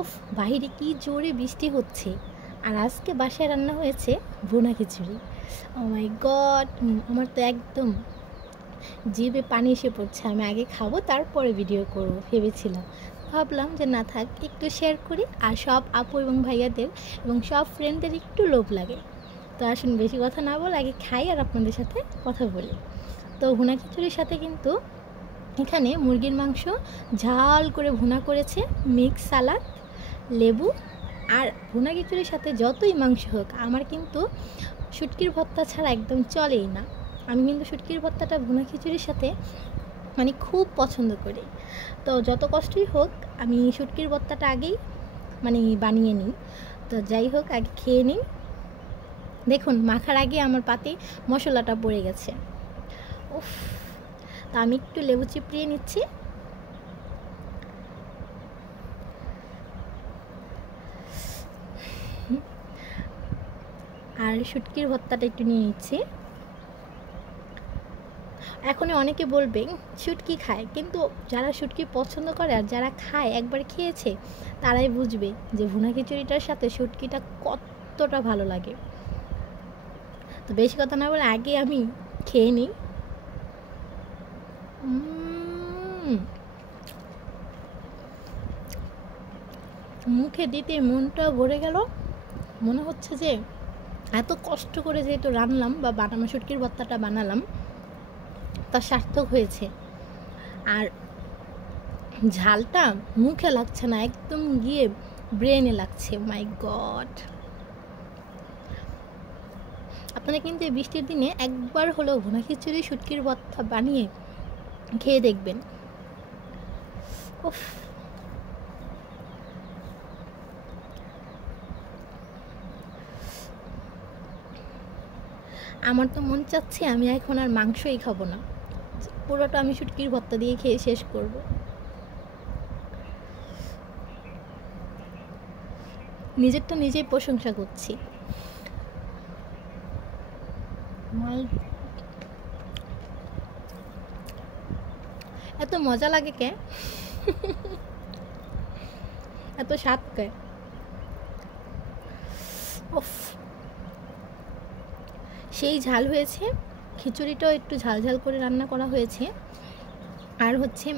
উফ, বাইরে কি জোরে বৃষ্টি হচ্ছে। আর আজকে বাসায় রান্না হয়েছে ভুনা খিচুড়ি। ও মাই গড, আমার তো একদম জিভে পানি এসে পড়ছে। আমি আগে খাবো তারপরে ভিডিও করব ভেবেছিলাম, ভাবলাম যে না থাক, একটু শেয়ার করি আর সব আপু এবং ভাইয়াদের এবং সব ফ্রেন্ডদের একটু লোভ লাগে। তো আসুন বেশি কথা না বলে আগে খাই আর আপনাদের সাথে কথা বলি। তো ভুনা খিচুড়ির সাথে কিন্তু এখানে মুরগির মাংস ঝাল করে ভুনা করেছে, মিক্স সালাদ, লেবু। আর ভুনা খিচুড়ির সাথে যতই মাংস হোক, আমার কিন্তু শুটকির ভর্তা ছাড়া একদম চলেই না। আমি কিন্তু শুটকির ভর্তাটা ভুনা খিচুড়ির সাথে মানে খুব পছন্দ করি। তো যত কষ্টই হোক আমি শুটকির ভর্তাটা আগেই মানে বানিয়ে নিই। তো যাই হোক, আগে খেয়ে নিই। দেখুন, মাখার আগে আমার পাতে মশলাটা পড়ে গেছে। উফ, তা আমি একটু লেবু চিপড়িয়ে নিচ্ছি। আর শুটকির ভর্তাটা একটু নিয়ে নিচ্ছি। এখন অনেকে বলবে শুটকি খায়, কিন্তু যারা শুটকি পছন্দ করে আর যারা খায়, একবার খেয়েছে, তারাই বুঝবে যে ভুনা খিচুড়িটার সাথে শুটকিটা কতটা ভালো লাগে। তো বেশি কথা না বলে আগে আমি খেয়ে নিই। মুখে দিতে মনটা ভরে গেল। মনে হচ্ছে যে এত কষ্ট করে যেহেতু রান্নাম বা বানানো শুটকির ভর্তাটা বানালাম, তা সার্থক হয়েছে। আর ঝালটা মুখে লাগছে না, একদম গিয়ে ব্রেনে লাগছে। মাই গড, আপনারা কিন্তু এই বৃষ্টির দিনে একবার হলেও ভুনা খিচুড়ি শুটকির ভর্তা বানিয়ে খেয়ে দেখবেন। উফ, আমার তো মন চাচ্ছে আমি এখন আর মাংসই খাবো না, পুরোটা আমি শুটকির ভর্তা দিয়ে খেয়ে শেষ করব। নিজেরটা নিজেই প্রশংসা করছি। এত মজা লাগে কে, এত স্বাদ কে। উফ, সেই ঝাল হয়েছে। খিচুড়িটাও একটু ঝাল ঝাল করে রান্না করা হয়েছে। আর হচ্ছে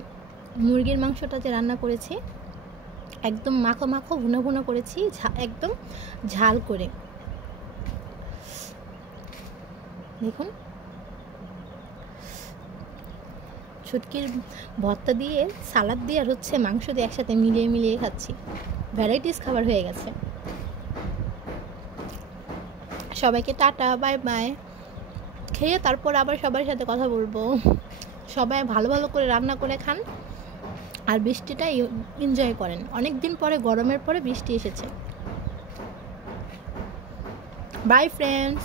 মুরগির মাংসটা যে রান্না করেছি, একদম মাখো মাখো ভুনা ভুনা করেছি, একদম ঝাল করে। দেখুন, শুটকির ভর্তা দিয়ে, সালাদ দিয়ে আর হচ্ছে মাংস দিয়ে একসাথে মিলিয়ে মিলিয়ে খাচ্ছি। ভ্যারাইটিস খাবার হয়ে গেছে। সবাইকে টাটা, বাই বাই। খেয়ে তারপর আবার সবার সাথে কথা বলবো। সবাই ভালো ভালো করে রান্না করে খান আর বৃষ্টিটা এনজয় করেন। অনেক দিন পরে, গরমের পরে বৃষ্টি এসেছে। By friends.